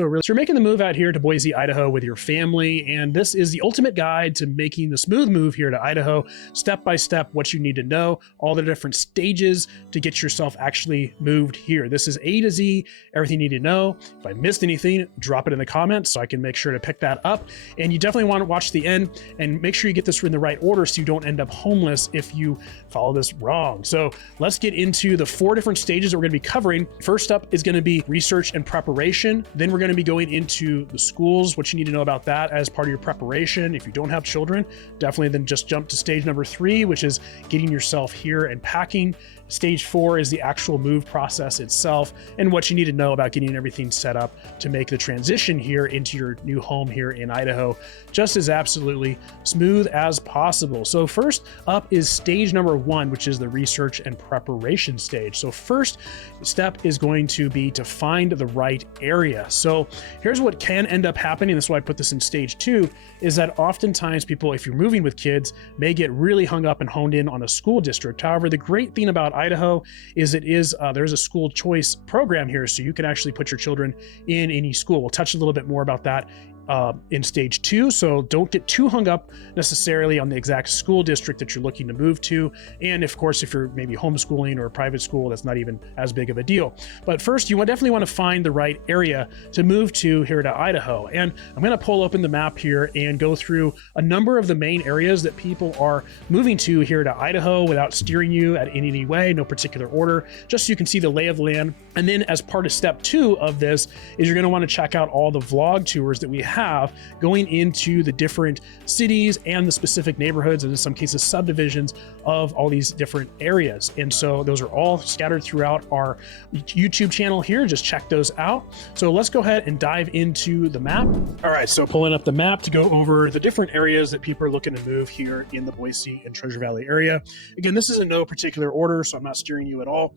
So you're making the move out here to Boise, Idaho with your family, and this is the ultimate guide to making the smooth move here to Idaho, step by step, what you need to know, all the different stages to get yourself actually moved here. This is A to Z, everything you need to know. If I missed anything, drop it in the comments so I can make sure to pick that up. And you definitely want to watch the end and make sure you get this in the right order so you don't end up homeless if you follow this wrong. So let's get into the 4 different stages that we're going to be covering. First up is going to be research and preparation. Then we're going to be going into the schools, what you need to know about that as part of your preparation. If you don't have children, definitely then just jump to stage number 3, which is getting yourself here and packing. Stage 4 is the actual move process itself and what you need to know about getting everything set up to make the transition here into your new home here in Idaho just as absolutely smooth as possible. So first up is stage number 1, which is the research and preparation stage. So first step is going to be to find the right area. So here's what can end up happening. That's why I put this in stage 2, is that oftentimes people, if you're moving with kids, may get really hung up and honed in on a school district. However, the great thing about Idaho is there's a school choice program here, so you can actually put your children in any school. We'll touch a little bit more about that in stage 2. So don't get too hung up necessarily on the exact school district that you're looking to move to. And of course, if you're maybe homeschooling or a private school, that's not even as big of a deal. But first, you definitely want to find the right area to move to here to Idaho. And I'm going to pull open the map here and go through a number of the main areas that people are moving to here to Idaho without steering you at any way, no particular order, just so you can see the lay of the land. And then as part of step 2 of this is you're going to want to check out all the vlog tours that we have going into the different cities and the specific neighborhoods, and in some cases subdivisions of all these different areas. And so those are all scattered throughout our YouTube channel here. Just check those out. So let's go ahead and dive into the map. All right, so pulling up the map to go over the different areas that people are looking to move here in the Boise and Treasure Valley area. Again, this is in no particular order, so I'm not steering you at all.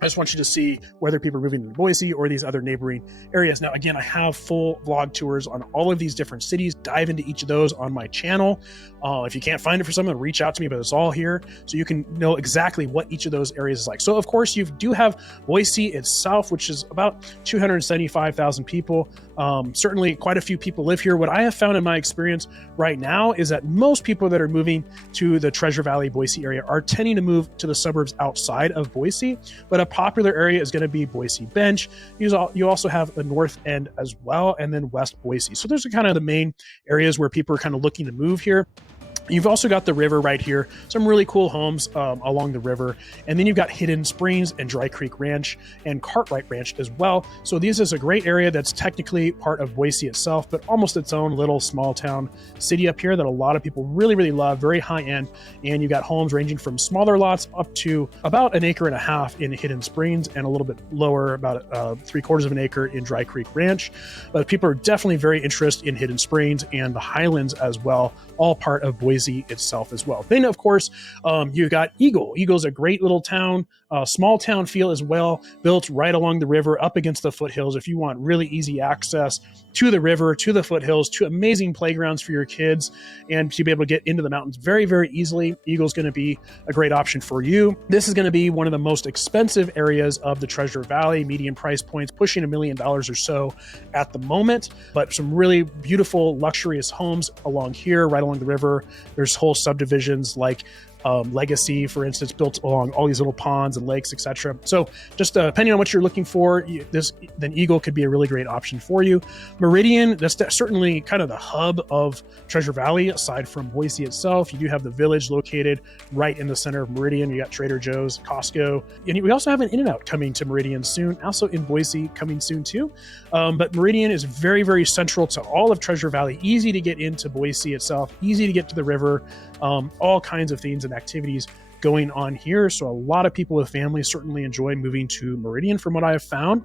I just want you to see whether people are moving to Boise or these other neighboring areas. Now, again, I have full vlog tours on all of these different cities. Dive into each of those on my channel. If you can't find it for someone, reach out to me, but it's all here so you can know exactly what each of those areas is like. So, of course, you do have Boise itself, which is about 275,000 people. Certainly quite a few people live here. What I have found in my experience right now is that most people that are moving to the Treasure Valley, Boise area are tending to move to the suburbs outside of Boise, but a popular area is going to be Boise Bench. You also have the north end as well, and then West Boise. So those are kind of the main areas where people are kind of looking to move here. You've also got the river right here, some really cool homes along the river. And then you've got Hidden Springs and Dry Creek Ranch and Cartwright Ranch as well. So this is a great area that's technically part of Boise itself, but almost its own little small town city up here that a lot of people really, really love, very high end. And you've got homes ranging from smaller lots up to about 1.5 acres in Hidden Springs and a little bit lower, about 3/4 of an acre in Dry Creek Ranch. But people are definitely very interested in Hidden Springs and the Highlands as well, all part of Boise itself as well. Then, of course, you've got Eagle. Eagle's a great little town, small town feel as well, built right along the river up against the foothills. If you want really easy access to the river, to the foothills, to amazing playgrounds for your kids, and to be able to get into the mountains very, very easily, Eagle's going to be a great option for you. This is going to be one of the most expensive areas of the Treasure Valley, median price points pushing $1 million or so at the moment, but some really beautiful, luxurious homes along here, right along the river. There's whole subdivisions like Legacy, for instance, built along all these little ponds and lakes, etc. So just depending on what you're looking for, then Eagle could be a really great option for you. Meridian, that's certainly kind of the hub of Treasure Valley, aside from Boise itself. You do have the village located right in the center of Meridian. You got Trader Joe's, Costco, and we also have an In-N-Out coming to Meridian soon, also in Boise coming soon too. But Meridian is very, very central to all of Treasure Valley, easy to get into Boise itself, easy to get to the river, all kinds of things and activities going on here. So a lot of people with families certainly enjoy moving to Meridian from what I have found.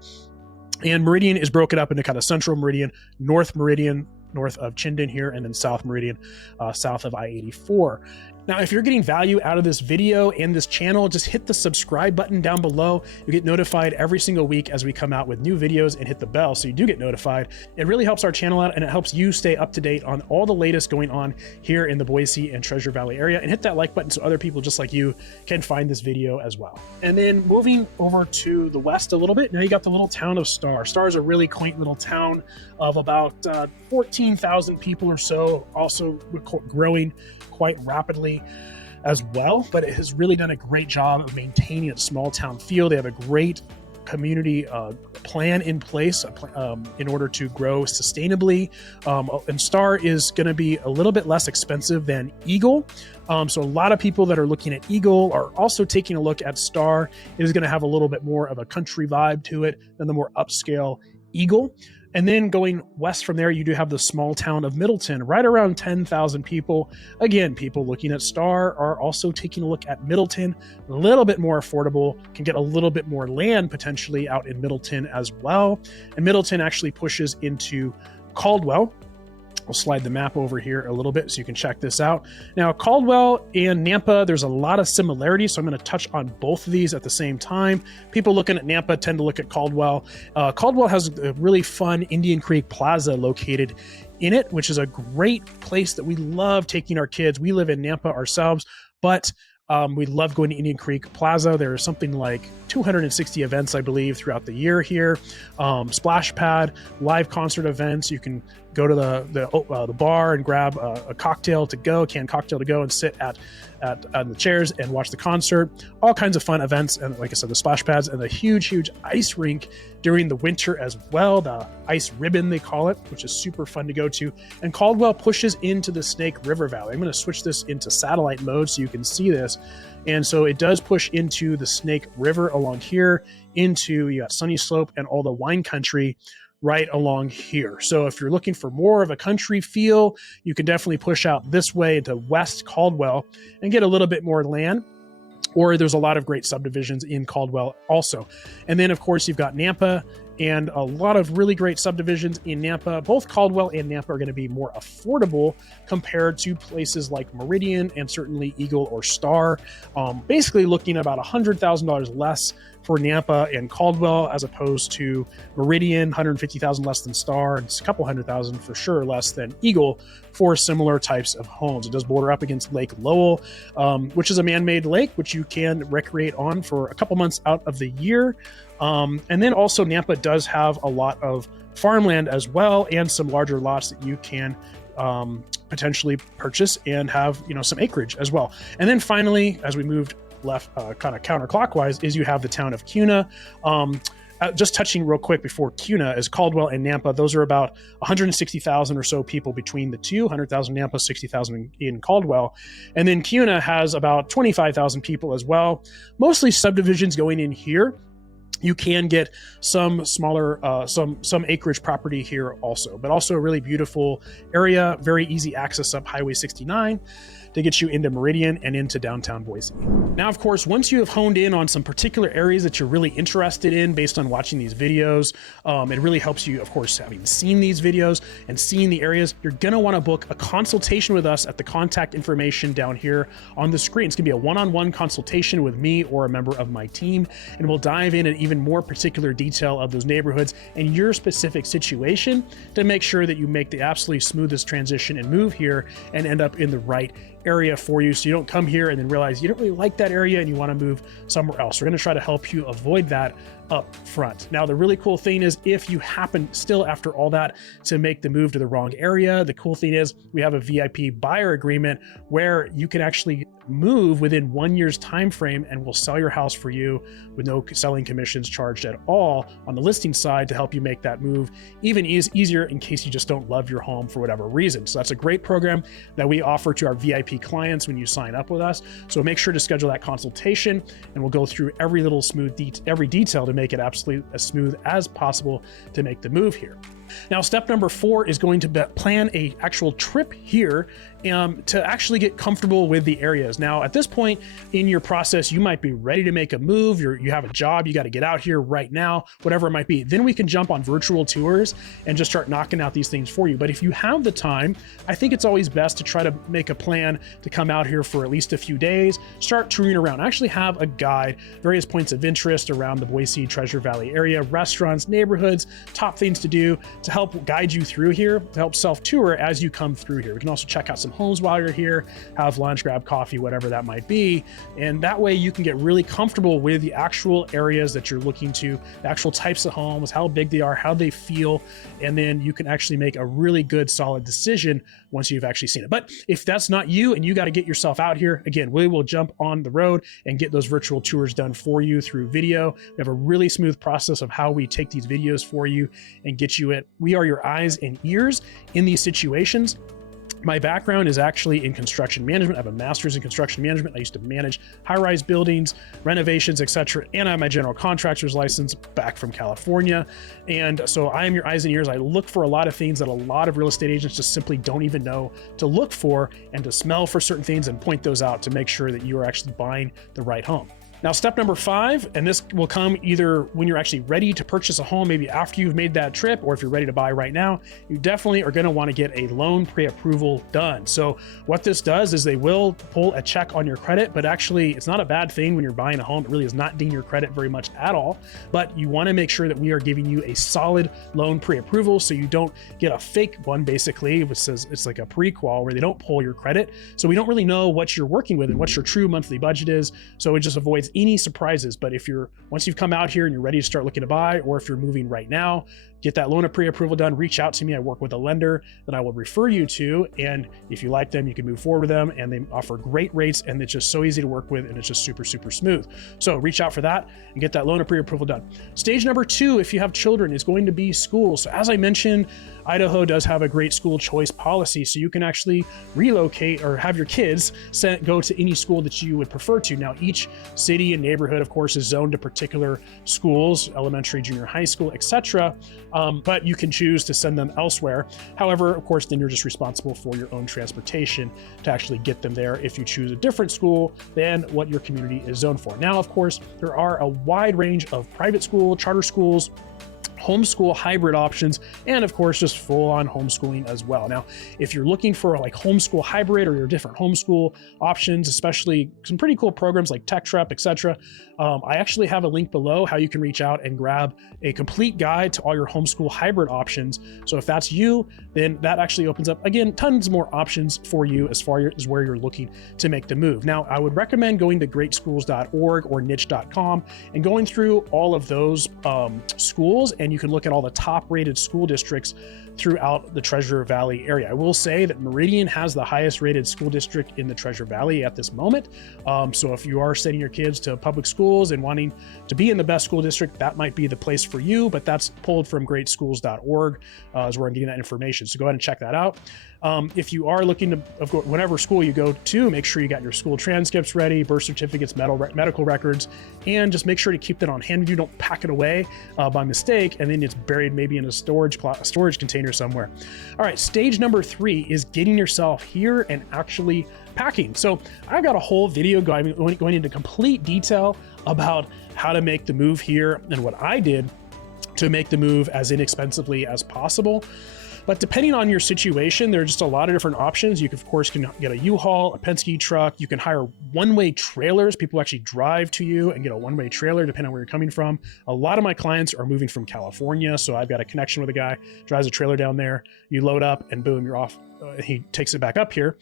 And Meridian is broken up into kind of Central Meridian, North Meridian, north of Chinden here, and then South Meridian, south of I-84. Now, if you're getting value out of this video and this channel, just hit the subscribe button down below. You get notified every single week as we come out with new videos, and hit the bell so you do get notified. It really helps our channel out, and it helps you stay up to date on all the latest going on here in the Boise and Treasure Valley area. And hit that like button so other people just like you can find this video as well. And then moving over to the west a little bit, now you got the little town of Star. Star is a really quaint little town of about 14,000 people or so, also growing quite rapidly as well, but it has really done a great job of maintaining its small town feel. They have a great community plan in place in order to grow sustainably. And Star is going to be a little bit less expensive than Eagle. So a lot of people that are looking at Eagle are also taking a look at Star. It is going to have a little bit more of a country vibe to it than the more upscale Eagle. And then going west from there, you do have the small town of Middleton, right around 10,000 people. Again, people looking at Star are also taking a look at Middleton, a little bit more affordable, can get a little bit more land potentially out in Middleton as well. And Middleton actually pushes into Caldwell. I'll slide the map over here a little bit so you can check this out. Now, Caldwell and Nampa, there's a lot of similarities, so I'm going to touch on both of these at the same time. People looking at Nampa tend to look at Caldwell. Caldwell has a really fun Indian Creek Plaza located in it, which is a great place that we love taking our kids. We live in Nampa ourselves, but we love going to Indian Creek Plaza. There are something like 260 events, I believe, throughout the year here. Splash pad, live concert events. You can go to the bar and grab a cocktail to go, canned cocktail to go, and sit at the chairs and watch the concert. All kinds of fun events, and like I said, the splash pads, and the huge ice rink during the winter as well. The ice ribbon, they call it, which is super fun to go to. And Caldwell pushes into the Snake River Valley. I'm going to switch this into satellite mode so you can see this. And so it does push into the Snake River along here, into, you got Sunny Slope and all the wine country right along here. So if you're looking for more of a country feel, you can definitely push out this way to West Caldwell and get a little bit more land. Or there's a lot of great subdivisions in Caldwell also. And then, of course, you've got Nampa and a lot of really great subdivisions in Nampa. Both Caldwell and Nampa are going to be more affordable compared to places like Meridian and certainly Eagle or Star. Basically looking at about $100,000 less for Nampa and Caldwell as opposed to Meridian, $150,000 less than Star, and a couple $100,000 for sure less than Eagle for similar types of homes. It does border up against Lake Lowell, which is a man-made lake, which you can recreate on for a couple months out of the year. And then also Nampa does have a lot of farmland as well, and some larger lots that you can potentially purchase and have, some acreage as well. And then finally, as we moved left, kind of counterclockwise, is you have the town of Kuna. Just touching real quick before Kuna is Caldwell and Nampa. Those are about 160,000 or so people between the two, 100,000 Nampa, 60,000 in Caldwell. And then Kuna has about 25,000 people as well. Mostly subdivisions going in here. You can get some smaller, some acreage property here also, but also a really beautiful area, very easy access up Highway 69 to get you into Meridian and into downtown Boise. Now, of course, once you have honed in on some particular areas that you're really interested in based on watching these videos, it really helps you, of course, having seen these videos and seeing the areas, you're gonna wanna book a consultation with us at the contact information down here on the screen. It's gonna be a one-on-one consultation with me or a member of my team, and we'll dive in even more particular detail of those neighborhoods and your specific situation to make sure that you make the absolutely smoothest transition and move here and end up in the right area for you, so you don't come here and then realize you don't really like that area and you want to move somewhere else. We're going to try to help you avoid that up front. Now, the really cool thing is if you happen still after all that to make the move to the wrong area, the cool thing is we have a VIP buyer agreement where you can actually move within 1 year's time frame, and we'll sell your house for you with no selling commissions charged at all on the listing side to help you make that move even easier in case you just don't love your home for whatever reason. So that's a great program that we offer to our VIP clients when you sign up with us. So make sure to schedule that consultation, and we'll go through every little every detail to make it absolutely as smooth as possible to make the move here. Now, step number 4 is going to plan a actual trip here to actually get comfortable with the areas. Now, at this point in your process, you might be ready to make a move. You have a job, you got to get out here right now, whatever it might be. Then we can jump on virtual tours and just start knocking out these things for you. But if you have the time, I think it's always best to try to make a plan to come out here for at least a few days, start touring around, actually have a guide, various points of interest around the Boise Treasure Valley area, restaurants, neighborhoods, top things to do to help guide you through here, to help self-tour as you come through here. We can also check out some homes while you're here, have lunch, grab coffee, whatever that might be. And that way you can get really comfortable with the actual areas that you're looking to, the actual types of homes, how big they are, how they feel. And then you can actually make a really good, solid decision once you've actually seen it. But if that's not you and you got to get yourself out here, again, we will jump on the road and get those virtual tours done for you through video. We have a really smooth process of how we take these videos for you and get you it. We are your eyes and ears in these situations. My background is actually in construction management. I have a master's in construction management. I used to manage high-rise buildings, renovations, etc. And I have my general contractor's license back from California. And so I am your eyes and ears. I look for a lot of things that a lot of real estate agents just simply don't even know to look for, and to smell for certain things and point those out to make sure that you are actually buying the right home. Now, step number 5, and this will come either when you're actually ready to purchase a home, maybe after you've made that trip, or if you're ready to buy right now, you definitely are going to want to get a loan pre-approval done. So what this does is they will pull a check on your credit, but actually it's not a bad thing when you're buying a home. It really does not ding your credit very much at all, but you want to make sure that we are giving you a solid loan pre-approval so you don't get a fake one, basically, which says it's like a pre-qual where they don't pull your credit. So we don't really know what you're working with and what your true monthly budget is. So it just avoids any surprises. But if once you've come out here and you're ready to start looking to buy, or if you're moving right now, get that loan pre-approval done, reach out to me. I work with a lender that I will refer you to. And if you like them, you can move forward with them, and they offer great rates, and it's just so easy to work with, and it's just super, super smooth. So reach out for that and get that loan pre-approval done. Stage number 2, if you have children, is going to be school. So as I mentioned, Idaho does have a great school choice policy, so you can actually relocate or have your kids go to any school that you would prefer to. Now, each city and neighborhood, of course, is zoned to particular schools, elementary, junior high school, etc. But you can choose to send them elsewhere. However, of course, then you're just responsible for your own transportation to actually get them there if you choose a different school than what your community is zoned for. Now, of course, there are a wide range of private school, charter schools, homeschool hybrid options, and of course, just full-on homeschooling as well. Now, if you're looking for like homeschool hybrid or your different homeschool options, especially some pretty cool programs like TechTrep, etc., I actually have a link below how you can reach out and grab a complete guide to all your homeschool hybrid options. So if that's you, then that actually opens up, again, tons more options for you as far as where you're looking to make the move. Now, I would recommend going to greatschools.org or niche.com and going through all of those schools, and you can look at all the top rated school districts throughout the Treasure Valley area. I will say that Meridian has the highest rated school district in the Treasure Valley at this moment. So if you are sending your kids to public schools and wanting to be in the best school district, that might be the place for you, but that's pulled from greatschools.org is where I'm getting that information. So go ahead and check that out. If you are looking to, whatever school you go to, make sure you got your school transcripts ready, birth certificates, medical records, and just make sure to keep that on hand. You don't pack it away by mistake, and then it's buried maybe in a storage container somewhere. All right, stage number 3 is getting yourself here and actually packing. So I've got a whole video going into complete detail about how to make the move here and what I did to make the move as inexpensively as possible. But depending on your situation, there are just a lot of different options. You can, of course, can get a U-Haul, a Penske truck. You can hire one-way trailers. People actually drive to you and get a one-way trailer, depending on where you're coming from. A lot of my clients are moving from California, so I've got a connection with a guy, drives a trailer down there. You load up, and boom, you're off. He takes it back up here.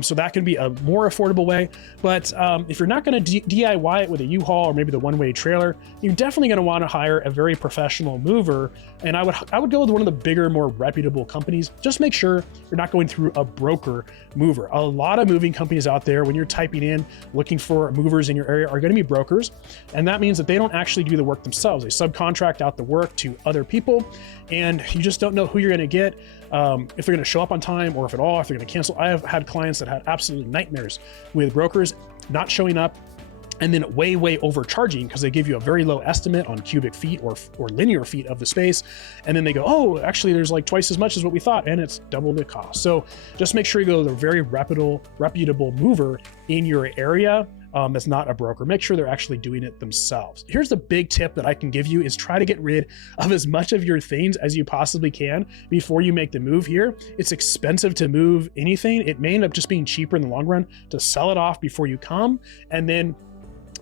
So that can be a more affordable way. But if you're not going to DIY it with a U-Haul or maybe the one-way trailer, you're definitely going to want to hire a very professional mover. And I would go with one of the bigger, more reputable companies. Just make sure you're not going through a broker mover. A lot of moving companies out there, when you're typing in looking for movers in your area, are going to be brokers. And that means that they don't actually do the work themselves. They subcontract out the work to other people, and you just don't know who you're going to get, if they're going to show up on time, or if at all, if they're going to cancel. I have had clients that had absolutely nightmares with brokers not showing up, and then way overcharging because they give you a very low estimate on cubic feet or linear feet of the space. And then they go, oh, actually there's like twice as much as what we thought, and it's double the cost. So just make sure you go to a very reputable mover in your area. That's not a broker. Make sure they're actually doing it themselves. Here's the big tip that I can give you is try to get rid of as much of your things as you possibly can before you make the move here. It's expensive to move anything. It may end up just being cheaper in the long run to sell it off before you come and then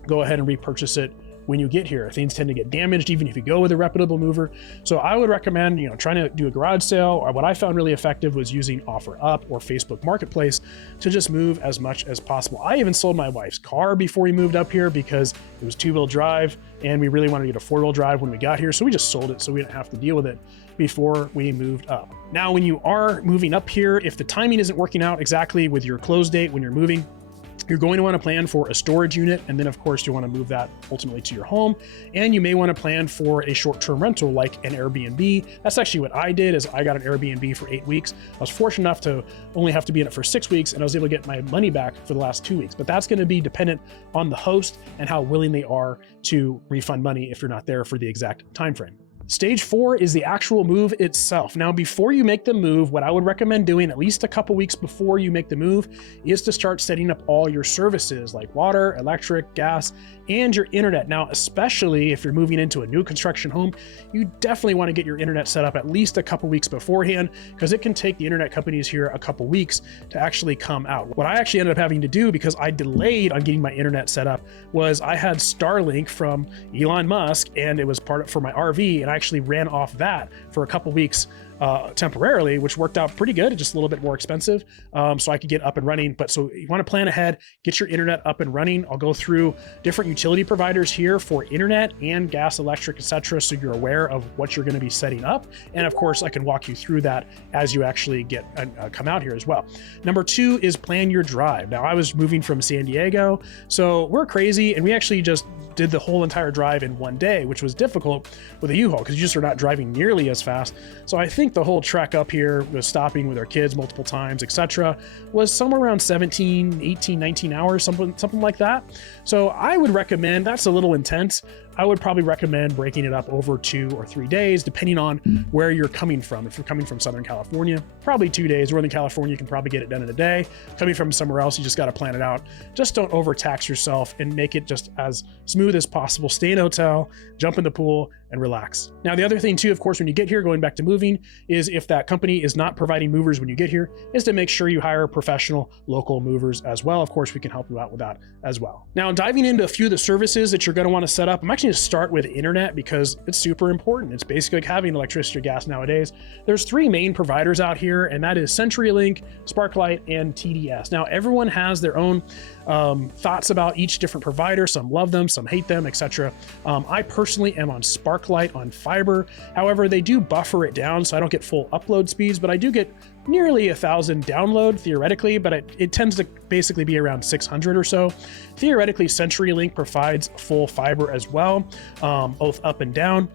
go ahead and repurchase it when you get here. Things tend to get damaged even if you go with a reputable mover. So I would recommend, trying to do a garage sale, or what I found really effective was using OfferUp or Facebook Marketplace to just move as much as possible. I even sold my wife's car before we moved up here because it was 2-wheel drive and we really wanted to get a 4-wheel drive when we got here. So we just sold it so we didn't have to deal with it before we moved up. Now, when you are moving up here, if the timing isn't working out exactly with your close date when you're moving, you're going to want to plan for a storage unit. And then of course you want to move that ultimately to your home. And you may want to plan for a short-term rental like an Airbnb. That's actually what I did, is I got an Airbnb for 8 weeks. I was fortunate enough to only have to be in it for 6 weeks, and I was able to get my money back for the last 2 weeks. But that's going to be dependent on the host and how willing they are to refund money if you're not there for the exact time frame. Stage 4 is the actual move itself. Now, before you make the move, what I would recommend doing at least a couple weeks before you make the move is to start setting up all your services like water, electric, gas, and your internet. Now, especially if you're moving into a new construction home, you definitely want to get your internet set up at least a couple weeks beforehand, because it can take the internet companies here a couple weeks to actually come out. What I actually ended up having to do, because I delayed on getting my internet set up, was I had Starlink from Elon Musk, and it was for my RV, and I actually ran off that for a couple weeks temporarily, which worked out pretty good. Just a little bit more expensive, so I could get up and running. But so you want to plan ahead, get your internet up and running. I'll go through different utility providers here for internet and gas, electric, etc., so you're aware of what you're going to be setting up. And of course, I can walk you through that as you actually get come out here as well. Number 2 is plan your drive. Now, I was moving from San Diego, so we're crazy, and we actually just did the whole entire drive in one day, which was difficult with a U-Haul because you just are not driving nearly as fast. So I think the whole trek up here was stopping with our kids multiple times, etc., was somewhere around 17, 18, 19 hours, something like that. So I would recommend, that's a little intense. I would probably recommend breaking it up over 2 or 3 days, depending on where you're coming from. If you're coming from Southern California, probably 2 days. Northern California, you can probably get it done in a day. Coming from somewhere else, you just got to plan it out. Just don't overtax yourself and make it just as smooth as possible. Stay in a hotel, jump in the pool, and relax. Now, the other thing too, of course, when you get here, going back to moving, is if that company is not providing movers when you get here, is to make sure you hire professional local movers as well. Of course, we can help you out with that as well. Now, diving into a few of the services that you're going to want to set up, I'm actually going to start with internet because it's super important. It's basically like having electricity or gas nowadays. There's 3 main providers out here, and that is CenturyLink, Sparklight, and TDS. Now, everyone has their own thoughts about each different provider. Some love them, some hate them, etc. I personally am on Sparklight on fiber. However, they do buffer it down, so I don't get full upload speeds, but I do get nearly 1,000 download theoretically, but it tends to basically be around 600 or so. Theoretically, CenturyLink provides full fiber as well, both up and down.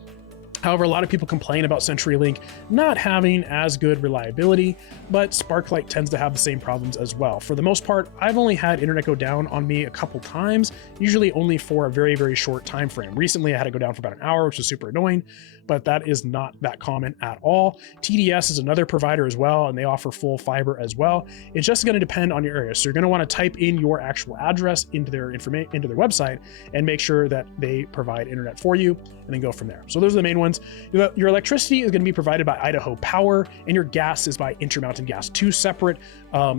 However, a lot of people complain about CenturyLink not having as good reliability, but Sparklight tends to have the same problems as well. For the most part, I've only had internet go down on me a couple times, usually only for a very, very short time frame. Recently, I had to go down for about an hour, which was super annoying, but that is not that common at all. TDS is another provider as well, and they offer full fiber as well. It's just going to depend on your area. So you're going to want to type in your actual address into their website and make sure that they provide internet for you, and then go from there. So those are the main ones. Your electricity is going to be provided by Idaho Power, and your gas is by Intermountain Gas. 2 separate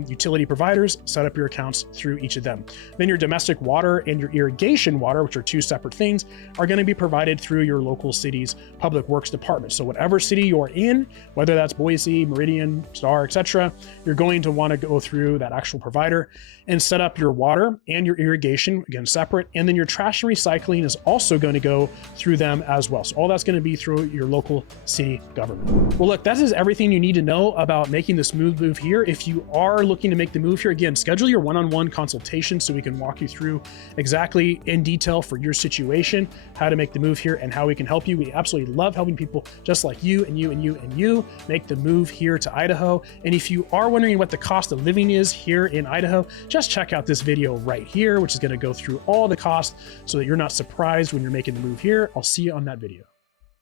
utility providers. Set up your accounts through each of them. Then your domestic water and your irrigation water, which are 2 separate things, are going to be provided through your local city's public works department. So whatever city you're in, whether that's Boise, Meridian, Star, etc., you're going to want to go through that actual provider and set up your water and your irrigation, again, separate. And then your trash and recycling is also going to go through them as well. So all that's going to be through through your local city government. Well, look, that is everything you need to know about making the smooth move here. If you are looking to make the move here, again, schedule your one-on-one consultation so we can walk you through exactly in detail for your situation, how to make the move here and how we can help you. We absolutely love helping people just like you and you and you and you make the move here to Idaho. And if you are wondering what the cost of living is here in Idaho, just check out this video right here, which is going to go through all the costs so that you're not surprised when you're making the move here. I'll see you on that video.